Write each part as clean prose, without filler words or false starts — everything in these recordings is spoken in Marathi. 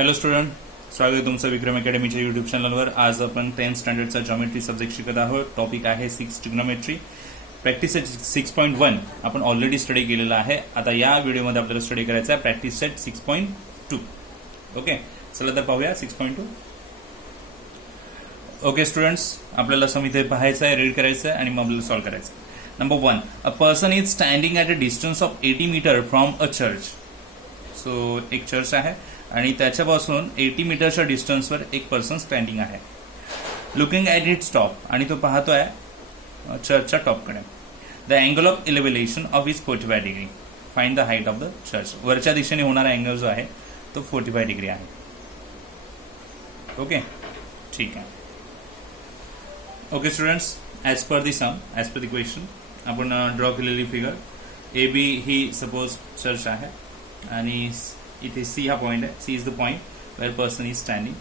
हॅलो स्टुडंट, स्वागत आहे तुमचं विक्रम अकॅडमीच्या युट्यूब चॅनलवर. आज आपण 10th स्टँडर्डचा जॉमेट्री सब्जेक्ट शिकत आहोत. टॉपिक आहे 6 ट्रिग्नोमेट्री. प्रॅक्टिस सेट 6.1 आपण ऑलरेडी स्टडी केलेला आहे. आता या व्हिडिओमध्ये आपल्याला स्टडी करायचा आहे प्रॅक्टिस सेट 6.2. ओके, चला तर पाहूया 6.2. ओके स्टुडंट्स, आपल्याला समिती पाहायचं आहे, रीड करायचं आहे आणि मग आपल्याला सॉल्व्ह करायचं आहे. Number 1, a person is standing at a distance of 80 metre from a church. So एक चर्च आहे आणि त्याच्यापासून 80 मीटरच्या डिस्टन्सवर एक पर्सन स्टँडिंग आहे. लुकिंग ॲट इट्स टॉप, आणि तो पाहतोय चर्चच्या टॉपकडे. The angle of elevation of is 45 degree. Find the height of the church. वरच्या दिशेने होणारा अँगल जो आहे तो 45 डिग्री आहे. ओके, ठीक आहे. Okay students, as per the sum, as per the question आपण ड्रॉ केलेली फिगर ए बी ही सपोज चर्च आहे आणि इथे सी हा पॉइंट आहे. C is the point where person is standing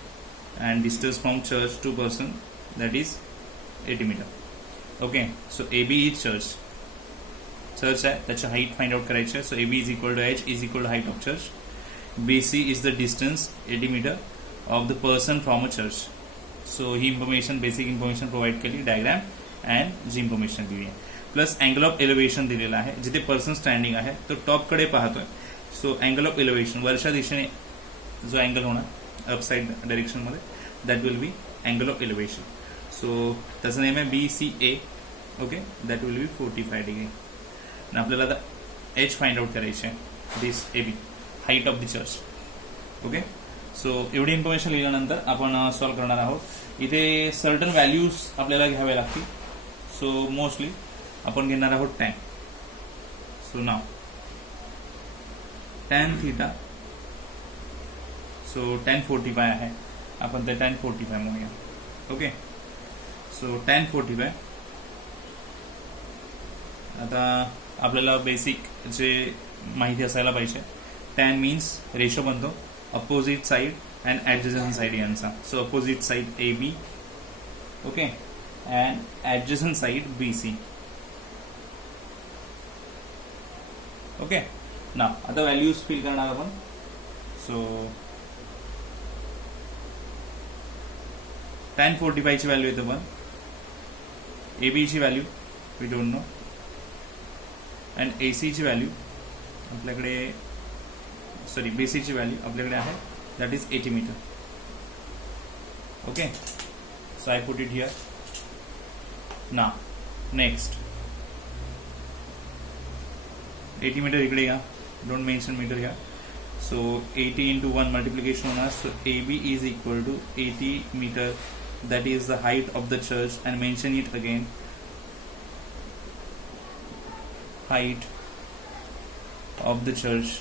and distance from church to person that is 80 metre. Okay, so A B is church आहे, त्याची हाईट फाइंड आउट करायची आहे. So A B is equal to H is equal to height of church. B C is the distance 80 metre of the person from a church. So ही इन्फॉर्मेशन, बेसिक इन्फॉर्मेशन प्रोव्हाइड केली, डायग्राम अँड जी इन्फॉर्मेशन दिली आहे. प्लस अँगल ऑफ एलिव्हेशन दिलेला आहे. जिथे पर्सन स्टँडिंग आहे तो टॉपकडे पाहतोय. सो अँगल ऑफ एलिव्हेशन, वरच्या दिशेने जो अँगल होणार अपसाइड डायरेक्शनमध्ये, that will be angle of elevation. So त्याचं नेम आहे BCA. Okay, that will be 45 degree. आणि आपल्याला आता एच फाइंड आउट करायचे आहे, this AB, height of the church. Okay, so एवढी इन्फॉर्मेशन लिहिल्यानंतर आपण सॉल्व्ह करणार आहोत. इथे सर्टन व्हॅल्यूज आपल्याला घ्याव्या लागतील. सो मोस्टली आपण घेणार आहोत टॅन. सो नाव tan थीटा, सो tan 45 आहे, आपण ते tan 45 म्हणूया. Okay, so tan 45. आता आपल्याला बेसिक जे माहिती असायला पाहिजे. tan मीन्स रेशो बनतो opposite side and adjacent side यांचा. So opposite side AB, okay, and adjacent side BC. Okay, ना आता व्हॅल्यूज फिल करणार आपण. सो tan 45 ची व्हॅल्यू येते 1, AB ची value we don't know, and AC ची व्हॅल्यू आपल्याकडे, सॉरी BC ची व्हॅल्यू आपल्याकडे आहे, that is 80 metre. Okay, so I put it here. ना नेक्स्ट 80 मीटर इकडे घ्या, डोंट मेन्शन मीटर घ्या. सो 80 into 1 मल्टिप्लिकेशन होणार. So AB is equal to 80 meter, that is the height of the church, and mention it again, height of the church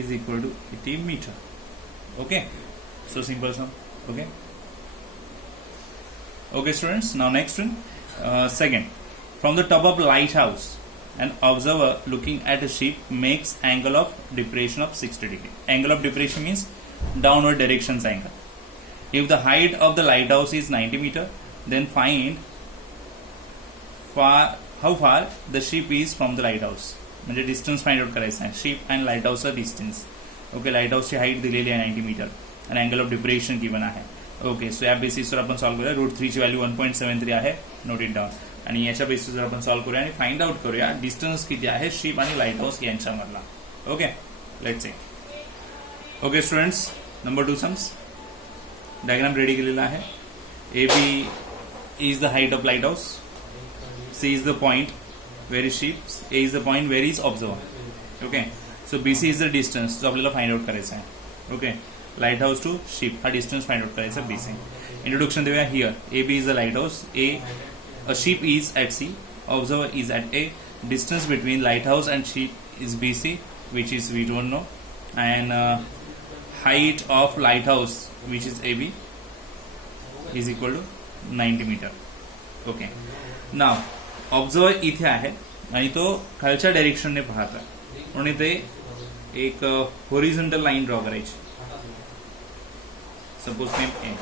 is equal to 80 meter. Okay, so simple sum. Okay students, now next one. Second, from the top of lighthouse, an observer looking at a ship makes angle of depression of 60 degree. Angle of depression means downward directions angle. If the height of the lighthouse is 90 meter, then find how far the ship is from the lighthouse. म्हणजे डिस्टन्स फाइंड आउट करायचं आहे, शिप अँड लाईट हाऊसचा डिस्टन्स. ओके, लाईट हाऊसची हाईट दिलेली आहे 90 मीटर आणि अँगल ऑफ डिप्रेशन गिवन आहे. ओके, सो या बेसिसवर आपण सॉल्व्ह करूया. √3 ची व्हॅल्यू 1.73 आहे, नोट इट डाऊन. आणि याच्या बेसिसवर आपण सॉल्व्ह करूया आणि फाइंड आउट करूया डिस्टन्स किती आहे शिप आणि लाईट हाऊस यांच्यामधला. Okay, let's see. Okay students, number 2 sums. Diagram ready केलेला आहे. AB is the height of light house, C is the point where is ship, A is the point where is observer. Okay, so BC is the distance जो आपल्याला फाइंड आउट करायचा आहे. Okay, lighthouse to ship हा डिस्टन्स फाइंड आउट करायचा BC. इंट्रोडक्शन देऊया. Here AB is the lighthouse, a ship is at C, observer is at A, distance between lighthouse and ship is BC, which is we don't know, and height of lighthouse, which is AB, is equal to 90 meter. Okay, now observer इथे आहे आणि तो खालच्या डायरेक्शनने पाहत आहे, म्हणून इथे एक होरिझॉन्टल लाईन ड्रॉ करायची. Suppose name M.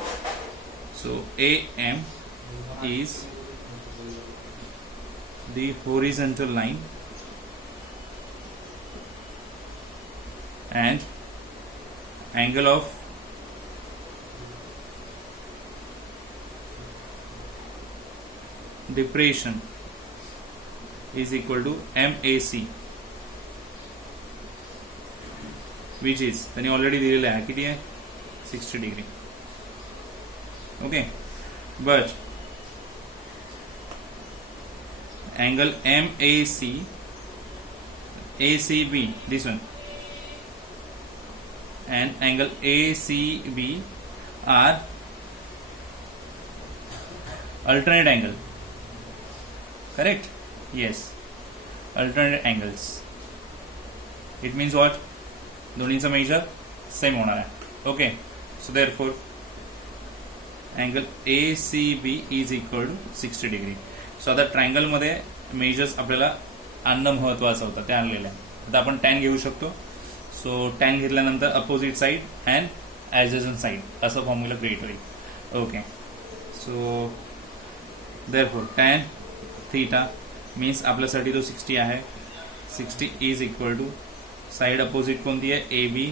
So AM is the horizontal line and angle of depression is equal to MAC, which is त्यांनी ऑलरेडी दिलेलं आहे किती आहे 60 degree. Okay, but angle MAC, ACB, this one, and angle ACB are alternate angle. Correct? Yes, alternate angles. It means what? दोन्हीचा मेजर सेम होणार आहे. Okay, so therefore angle ACB is equal to 60 degree. So आता ट्रायंगल मध्ये मेजर्स आपल्याला आणणं महत्वाचं होतं, ते आणलेलं आहे. आता आपण टॅन घेऊ शकतो. सो टॅन घेतल्यानंतर opposite side and adjacent side असं फॉर्म्युला क्रिएट होईल. Okay, so therefore tan theta means आपल्यासाठी तो 60 आहे. 60 is equal to side opposite कोणती आहे AB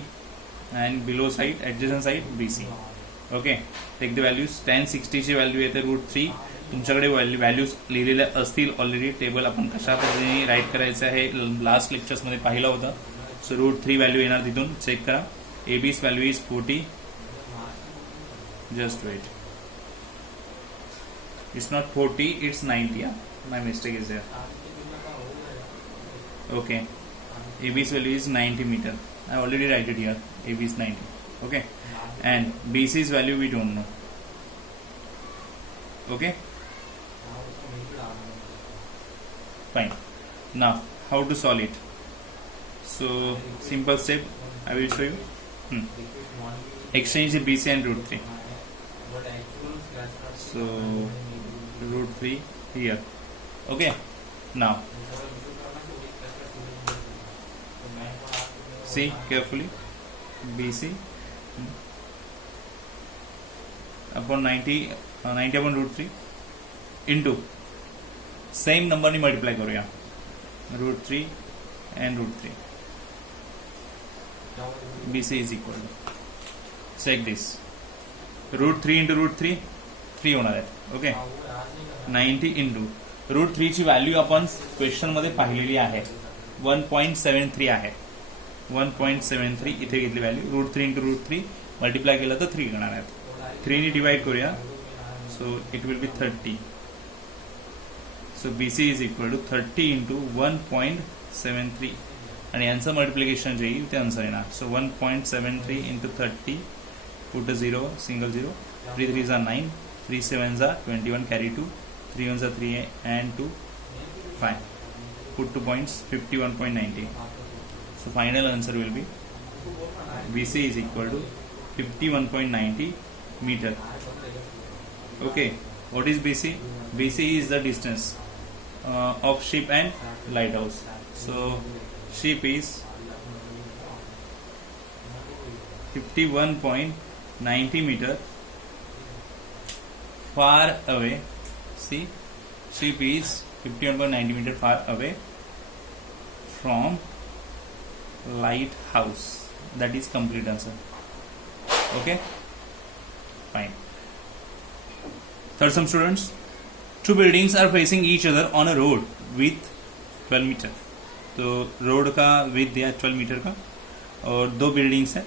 and below side adjacent side BC. Okay, take the values. Tan 60 ची व्हॅल्यू येते √3. तुमच्याकडे व्हॅल्यूज लिहिलेल्या असतील ऑलरेडी. टेबल आपण कशा पद्धतीने राईट करायचं आहे लास्ट लेक्चर्समध्ये पाहिलं होतं. सो √3 व्हॅल्यू येणार तिथून. चेक करा. AB's value is 40. Just wait, it's not 40, it's 90. My mistake is there. Okay, AB's value is 90 meter. I already write it here. AB is 90. Okay, and BC's value we don't know. Okay, fine. Now how to solve it? So simple step I will show you. Exchange the BC and √3. So √3 here. Okay, now see carefully. BC upon 90 upon √3 into same number ni multiply करूया. √3 and √3. BC is equal to, check this, √3 into √3 3 होणार आहे. ओके, 90 into √3 ची व्हॅल्यू आपण क्वेश्चन मध्ये पाहिलेली आहे. 1.73 आहे. 1.73 इथे घेतली व्हॅल्यू. √3 into √3 मल्टिप्लाय केलं तर 3 येणार आहेत. 3 ने डिवाइड करूया. So it will be 30. So BC is equal to 30 into 1.73 आणि यांचं मल्टिप्लिकेशन जे येईल ते आन्सर येणार. So 1.73 into 30, put a 0, single 0, 3 3s are 9, 3 7s are 21, carry 2, 3 1s are 3 and 2 5, put 2 points, 51.90. So final answer will be BC is equal to 51.90 meter. Okay, what is BC? BC is the distance of ship and lighthouse. So ship is 51.90 meter far away. See, ship is 51.90 meter far away from lighthouse. That is complete answer. Okay, fine. Third, some students, two buildings are facing each other on a road with 12 meter. तो रोड का विथ दिया 12 मीटर का और दो बिल्डिंग्स है.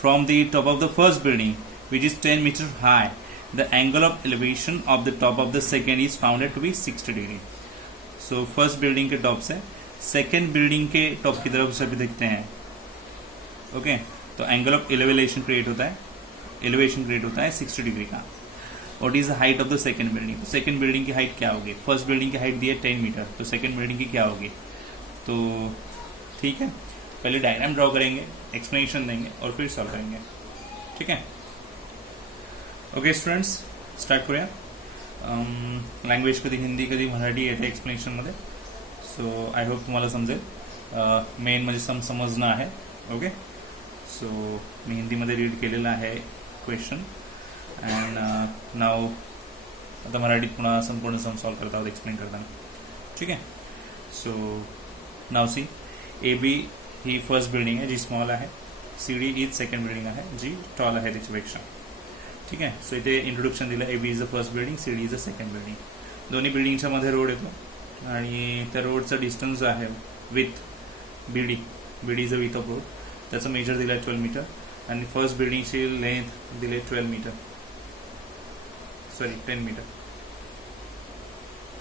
From the top of the first building which is 10 metre high, the angle of elevation of the top of the second is founded to be 60 degree. So first building के टॉप से सेकेंड बिल्डिंग के टॉप की तरफ से भी देखते हैं. ओके, तो एंगल ऑफ एलिवेशन क्रिएट होता है, एलिवेशन क्रिएट होता है 60 डिग्री का. What is the height of the second building? Second building की हाइट क्या होगी? फर्स्ट बिल्डिंग की हाइट दी है 10 मीटर, तो सेकेंड बिल्डिंग की क्या होगी? तो ठीक है, पहले डायग्राम ड्रॉ करेंगे, एक्सप्लेनेशन देंगे और फिर सॉल्व करेंगे. ठीक है, ओके स्टुडंट्स, स्टार्ट करूया. लँग्वेज कधी हिंदी कधी मराठी येते एक्सप्लेनेशनमध्ये. सो आय होप तुम्हाला समजेल. मेन म्हणजे समजणं आहे. ओके, सो मी हिंदीमध्ये रीड केलेलं आहे क्वेश्चन अँड नाव आता मराठीत पुन्हा संपूर्ण सम सॉल्व करत आहोत एक्सप्लेन करताना. ठीक आहे, सो नाव सी, AB ही फर्स्ट बिल्डिंग आहे जी स्मॉल आहे, C D is second building आहे जी टॉल आहे त्याच्यापेक्षा. ठीक आहे. सो इथे इंट्रोडक्शन दिलं, A B is the first building, C D is the second building. दोन्ही बिल्डिंगच्या मध्ये रोड येतो आणि त्या रोडचा डिस्टन्स जो आहे with B D is the with of road, त्याचं मेजर दिलं आहे 12 मीटर आणि फर्स्ट बिल्डिंगची लेंथ दिली 10 मीटर.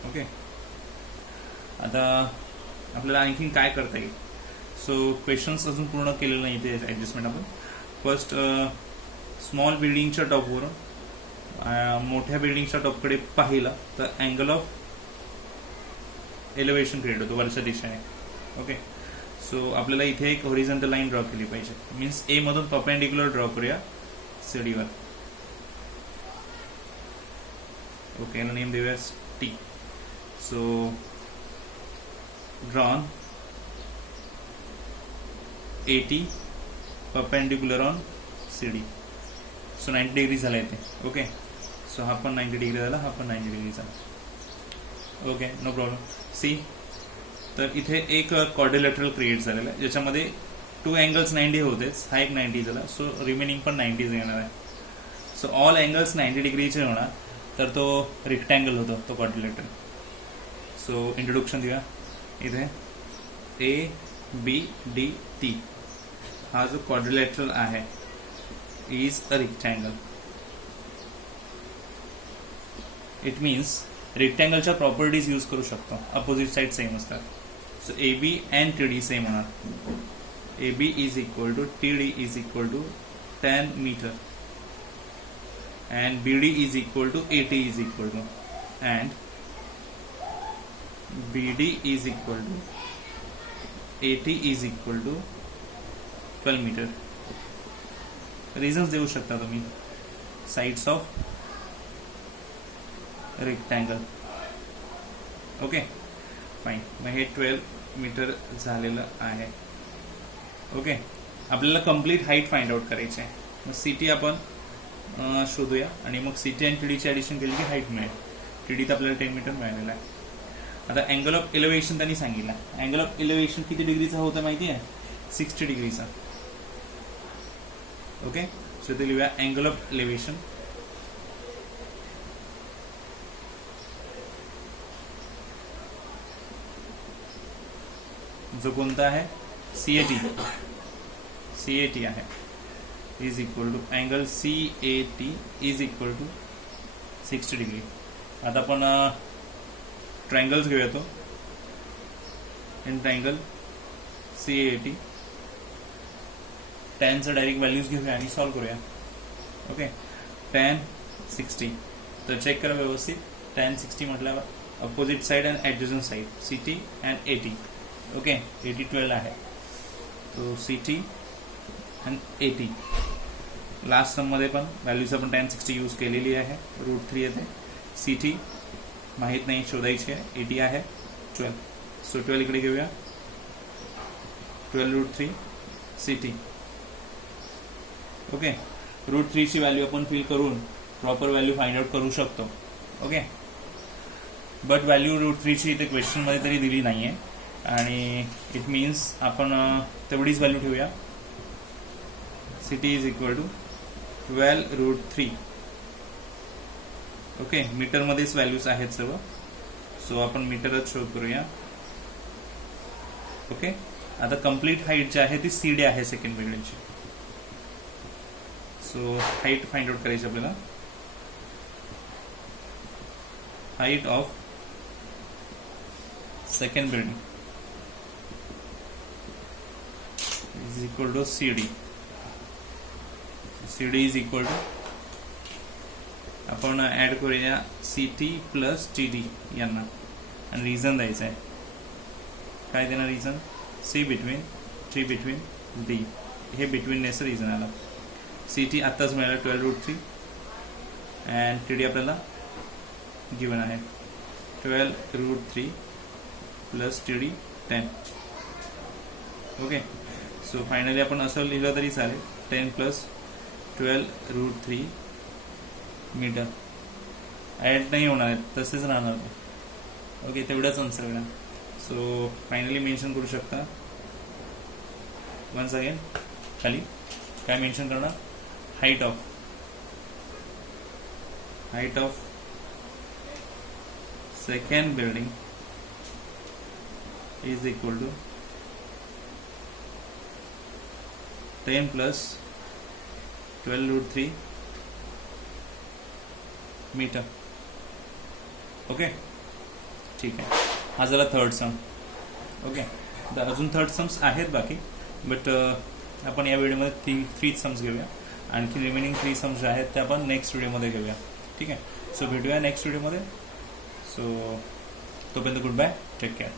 ओके. आता आपल्याला आणखी काय करता येईल. सो क्वेश्चन्स अजून पूर्ण केलेलं नाही ते ॲडजस्टमेंट. आपण फर्स्ट स्मॉल बिल्डिंगच्या टॉपवरून मोठ्या बिल्डिंगच्या टॉपकडे पाहिलं तर अँगल ऑफ एलिव्हेशन क्रिएट होतो वरच्या दिशेने. ओके. सो आपल्याला इथे एक हॉरिझॉन्टल लाईन ड्रॉ केली पाहिजे. मीन्स ए मधून परपेंडिक्युलर ड्रॉ करूया सीडीवर. ओके. याला नेम देऊया T. So drawn AT perpendicular on CD. So 90 degree झाला इथे. ओके. सो हा पण 90 डिग्री झाला, हा पण 90 डिग्री झाला. Okay, no problem. सी, तर इथे एक क्वाड्रिलॅटरल क्रिएट झालेला आहे ज्याच्यामध्ये 2 अँगल्स 90 होतेच, हा एक 90 झाला. सो रिमेनिंग पण 90 येणार आहे. सो ऑल अँगल्स 90 डिग्रीचे होणार, तर तो रेक्टँगल होतो तो क्वाड्रिलॅटरल. सो इंट्रोडक्शन देऊया. इथे ABDT हा जो क्वाड्रिलॅटरल आहे is a rectangle. It means रेक्टँगलच्या प्रॉपर्टीज यूज करू शकतो. अपोजिट साइड सेम असतात. So AB and TD same होणार. AB is equal to TD is equal to 10 metre and BD is equal to AT is equal to and BD is equal to AT is equal to 12 metre. Reasons देऊ शकता तुम्ही. Sides of rectangle. Okay, fine. मग हे 12 मीटर झालेलं आहे. ओके. आपल्याला कंप्लीट हाईट फाइंड आउट करायची आहे. मग सिटी आपण शोधूया आणि मग सिटी आणि टीडीची ॲडिशन केली की हाईट मिळेल. टीडीत आपल्याला 10 मीटर मिळालेला आहे. आता अँगल ऑफ एलिव्हेशन त्यांनी सांगितलं. अँगल ऑफ एलिव्हेशन किती डिग्रीचा होता माहिती आहे? 60 डिग्रीचा. ओके. सो ते लिहूया अँगल ऑफ एलिव्हेशन. जो कोणता आहे? CAT आहे. Is equal to angle CAT is equal to 60 degree. आता आपण ट्रायंगल्स घेऊया. तो इन ट्रायंगल CAT टॅनचं डायरेक्ट व्हॅल्यूज घेऊया आणि सॉल्व करूया. ओके. tan 60. तर चेक करा व्यवस्थित. tan 60 म्हटल्यावर opposite side and adjacent side CT and AT. Okay. AT 12 आहे. तो CT and AT. Last sum मध्ये पण व्हॅल्यूज आपण tan 60 यूज केलेली आहे. √3 येते. CT माहीत नाही, शोधायची आहे. AT आहे 12. सो 12 इकडे घेऊया. 12√3 CT. ओके. √3 ची व्हॅल्यू आपण फिल करून प्रॉपर व्हॅल्यू फाइंड आउट करू शकतो. ओके. बट व्हॅल्यू √3 ची इथे क्वेश्चन मध्ये तरी दिली नाहीये आणि इट मीन्स आपण तेवढीच व्हॅल्यू ठेवूया. CT is equal to 12√3. Okay. मीटरमध्येच व्हॅल्यूज आहेत सर्व. सो आपण मीटरच शोध करूया. ओके. आता कंप्लीट हाईट जी आहे ती CD आहे सेकंड बिल्डिंगची. सो हाईट फाइंड आउट करायची आपल्याला. Height of second building is equal to CD. CD is equal to आपण ऍड करूया CT प्लस TD यांना आणि रिझन द्यायचं आहे. काय देणार रिझन? C between D. हे बिटवीननेसचं रिझन आला. CT आत्ताच मिळाला 12√3 अँड TD आपल्याला गिवन आहे 12√3 plus TD 10. Okay. So finally आपण असं लिहिलं तरी चालेल 10 प्लस 12√3 मीटर. ॲड नाही होणार, तसेच राहणार ते. ओके. तेवढंच आन्सर मिळणार. सो फायनली मेन्शन करू शकता वन्स अगेन खाली काय मेन्शन करणार, height of second building is equal to 10 plus 12√3 metre. Okay ठीक आहे. हा झाला थर्ड सम. ओके अजून थर्ड सम्स आहेत बाकी, बट आपण या व्हिडिओमध्ये थ्री सम्स घेऊया. आणखी रिमेनिंग 3 सम्स जे आहेत ते आपण नेक्स्ट व्हिडिओमध्ये घेऊया. ठीक आहे. सो भेटूया नेक्स्ट व्हिडिओमध्ये. सो तोपर्यंत गुड बाय, टेक केअर.